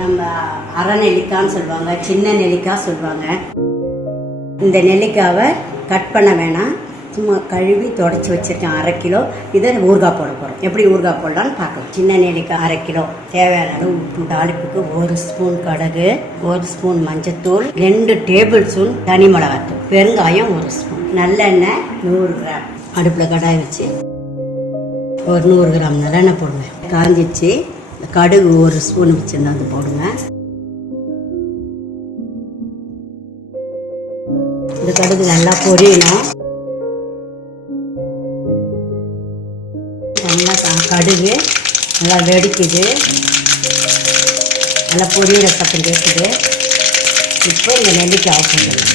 நம்ம அரை நெல்லிக்காய்ன்னு சொல்லுவாங்க, சின்ன நெல்லிக்காய் சொல்லுவாங்க. இந்த நெல்லிக்காவை கட் பண்ண வேணாம், சும்மா கழுவி தொடச்சி வச்சுருக்கேன் 1/2 கிலோ. இதை ஊறுகாய் போட போகிறோம். எப்படி ஊறுகாய் போடலான்னு பார்க்கலாம். சின்ன நெல்லிக்காய் 1/2 கிலோ. தேவையான அளவு உப்பு, தாளிப்புக்கு 1 ஸ்பூன் கடுகு, 1 ஸ்பூன் மஞ்சத்தூள், 2 டேபிள் ஸ்பூன் தனி மிளகாத்தூள், பெருங்காயம் 1 ஸ்பூன், நல்லெண்ணெய் 100 கிராம். அடுப்பில் கடாய் வச்சு ஒரு 100 கிராம் நல்லெண்ணெய் போடுங்க. காஞ்சிச்சு. கடுகு 1 ஸ்பூன் வச்சுருந்தா அது போடுங்க. இந்த கடுகு நல்லா பொரியணும். நல்லா கடுகு நல்லா வெடிக்குது, நல்லா பொரியிற சத்தம் கேட்குது. இப்போ இந்த நெல்லிக்காய் போட்டுக்கலாம்.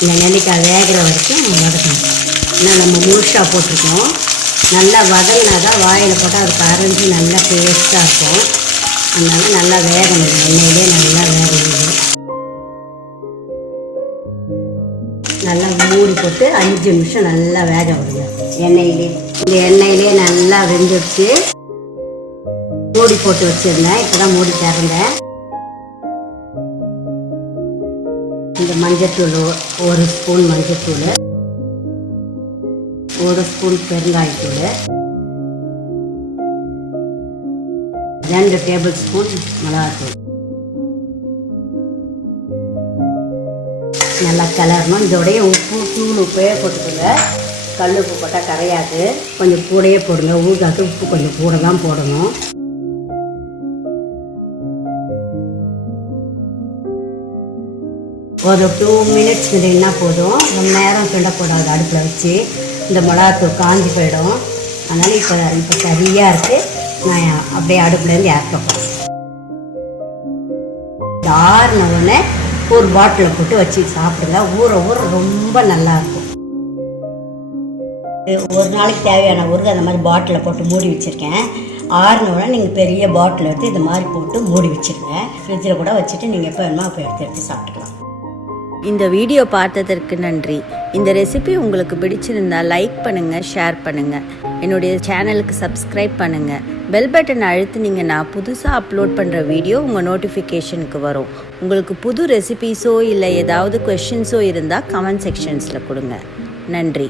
இந்த நெல்லிக்காய் வேகிற வரைக்கும் வதக்கணும். இன்னும் நம்ம முழுசாக போட்டிருக்கோம். நல்லா வதங்கினா தான் வாயில் போட்டால் அது கரைஞ்சி நல்லா டேஸ்ட்டாக இருக்கும். அதனால நல்லா வேகணும், எண்ணெயிலே நல்லா வேகணும். நல்லா மூடி போட்டு 5 நிமிஷம் நல்லா வேக விடுங்க எண்ணெயிலே. இந்த எண்ணெயிலே நல்லா வெந்துடுச்சு. மூடி போட்டு வச்சுருந்தேன், இப்போ தான் மூடி திறந்தேன். இந்த மஞ்சத்தூள் 1 ஸ்பூன் மஞ்சத்தூள், 1 ஸ்பூன் பெருங்காயத்தூள், 2 டேபிள் ஸ்பூன் மிளகாத்தூள் நல்லா கிளறணும். இதோடைய உப்பு, தூள் உப்பே போட்டுக்கோங்க. கல் உப்பு போட்டால் கரையாது, கொஞ்சம் கூடையே போடுங்க. ஊறுகாய்க்கு உப்பு கொஞ்சம் கூட தான் போடணும். ஒரு 2 மினிட்ஸ் கிண்டிங்கன்னா போதும். ரொம்ப நேரம் கிண்டக்கூடாது அடுப்பில் வச்சு, இந்த மிளகாத்தூள் காஞ்சி போயிடும். அதனால் இப்போ சரியாக இருக்குது. நான் அப்படியே அடுப்புலேருந்து இறக்க போகிறேன். இந்த ஆறுன உடனே ஒரு பாட்டிலில் போட்டு வச்சு சாப்பிடுங்க. ஊற ரொம்ப நல்லாயிருக்கும். ஒரு நாளைக்கு தேவையான ஊருக்கு அந்த மாதிரி பாட்டிலில் போட்டு மூடி வச்சுருக்கேன். ஆறுனோடனே நீங்கள் பெரிய பாட்டில் எடுத்து இந்த மாதிரி போட்டு மூடி வச்சுருங்க. ஃப்ரிட்ஜில் கூட வச்சுட்டு நீங்கள் எப்போ வேணுமோ அப்போ எடுத்து சாப்பிட்டுக்கலாம். இந்த வீடியோ பார்த்ததற்கு நன்றி. இந்த ரெசிபி உங்களுக்கு பிடிச்சிருந்தா லைக் பண்ணுங்கள், ஷேர் பண்ணுங்கள், என்னுடைய சேனலுக்கு சப்ஸ்கிரைப் பண்ணுங்கள். பெல் பட்டன் அழுத்துனீங்கன்னா புதுசாக அப்லோட் பண்ணுற வீடியோ உங்கள் நோட்டிஃபிகேஷனுக்கு வரும். உங்களுக்கு புது ரெசிபீஸோ இல்லை ஏதாவது கொஷின்ஸோ இருந்தால் கமெண்ட் செக்ஷன்ஸில் கொடுங்க. நன்றி.